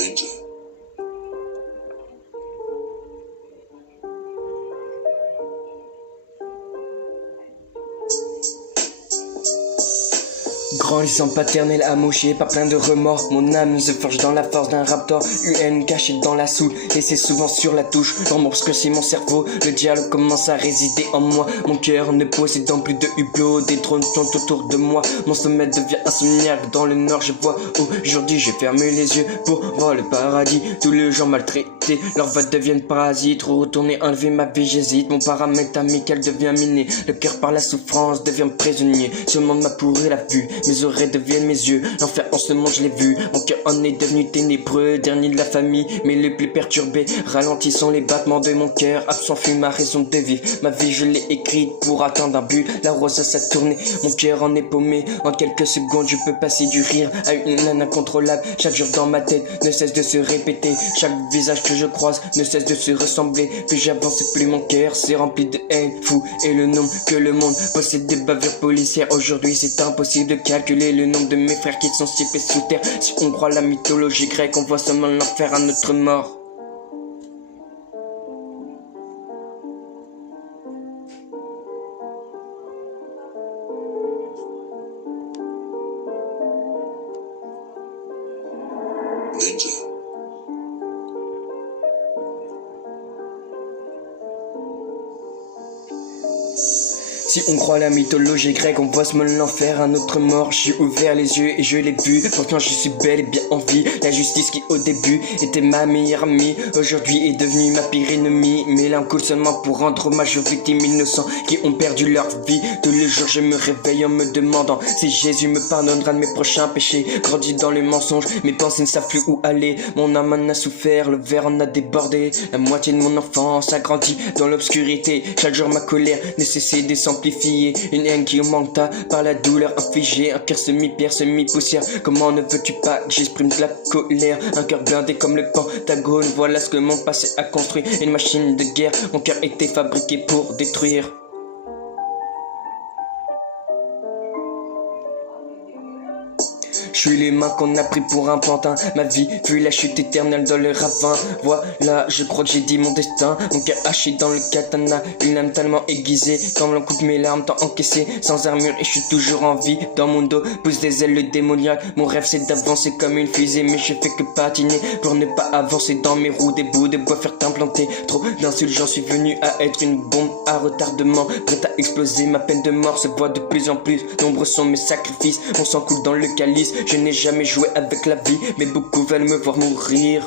Danger. Grandissant paternel amoché par plein de remords, mon âme se forge dans la force d'un raptor, UN caché dans la soule, et c'est souvent sur la touche, lorsque c'est mon cerveau, le diable commence à résider en moi, mon cœur ne possédant plus de hublot, des trônes sont autour de moi, mon sommet devient insomniaque, dans le nord je vois, aujourd'hui je ferme les yeux pour voir le paradis, tous les gens maltraités, leurs voix deviennent parasites, retourner enlever ma vie j'hésite, mon paramètre amical devient miné, le cœur par la souffrance devient prisonnier, ce monde m'a pourri la vue, mes oreilles deviennent mes yeux, l'enfer en ce monde je l'ai vu, mon cœur en est devenu ténébreux, dernier de la famille, mais le plus perturbé, ralentissant les battements de mon cœur, absent fut ma raison de vivre, ma vie je l'ai écrite pour atteindre un but, la rose s'est tournée, mon cœur en est paumé, en quelques secondes je peux passer du rire à une haine incontrôlable, chaque jour dans ma tête ne cesse de se répéter, chaque visage que je croise ne cesse de se ressembler, plus j'avance plus mon cœur s'est rempli de haine, fou et le nombre que le monde possède des bavures policières, aujourd'hui c'est impossible de calculer le nombre de mes frères qui sont sippés sous terre. Si on croit la mythologie grecque, on voit seulement l'enfer à notre mort. Danger. Si on croit la mythologie grecque, on voit seulement l'enfer, un autre mort. J'ai ouvert les yeux et je l'ai vu. Pourtant je suis bel et bien en vie. La justice qui au début était ma meilleure amie, aujourd'hui est devenue ma pire ennemie. Mais là on coule seulement pour rendre hommage aux victimes innocents qui ont perdu leur vie. Tous les jours je me réveille en me demandant si Jésus me pardonnera de mes prochains péchés. Grandi dans les mensonges, mes pensées ne savent plus où aller. Mon âme en a souffert, le verre en a débordé. La moitié de mon enfance a grandi dans l'obscurité. Chaque jour ma colère ne cessait de s'amplifier. Une haine qui augmenta par la douleur infligée. Un cœur semi-pierre, semi-poussière. Comment ne veux-tu pas que j'exprime de la colère? Un cœur blindé comme le Pentagone. Voilà ce que mon passé a construit. Une machine de guerre, mon cœur était fabriqué pour détruire. Je suis les mains qu'on a pris pour un pantin. Ma vie fut la chute éternelle dans le ravin. Voilà, je crois que j'ai dit mon destin. Mon cœur haché dans le katana, une lame tellement aiguisée. Quand l'on coupe mes larmes, tant encaissées. Sans armure et je suis toujours en vie. Dans mon dos pousse des ailes démoniaques. Mon rêve c'est d'avancer comme une fusée, mais je fais que patiner pour ne pas avancer dans mes roues. Des bouts de bois furent implantés. Trop d'insultes, j'en suis venu à être une bombe à retardement, prête à exploser. Ma peine de mort se voit de plus en plus. Nombreux sont mes sacrifices, mon sang coule dans le calice. Je n'ai jamais joué avec la vie, mais beaucoup veulent me voir mourir.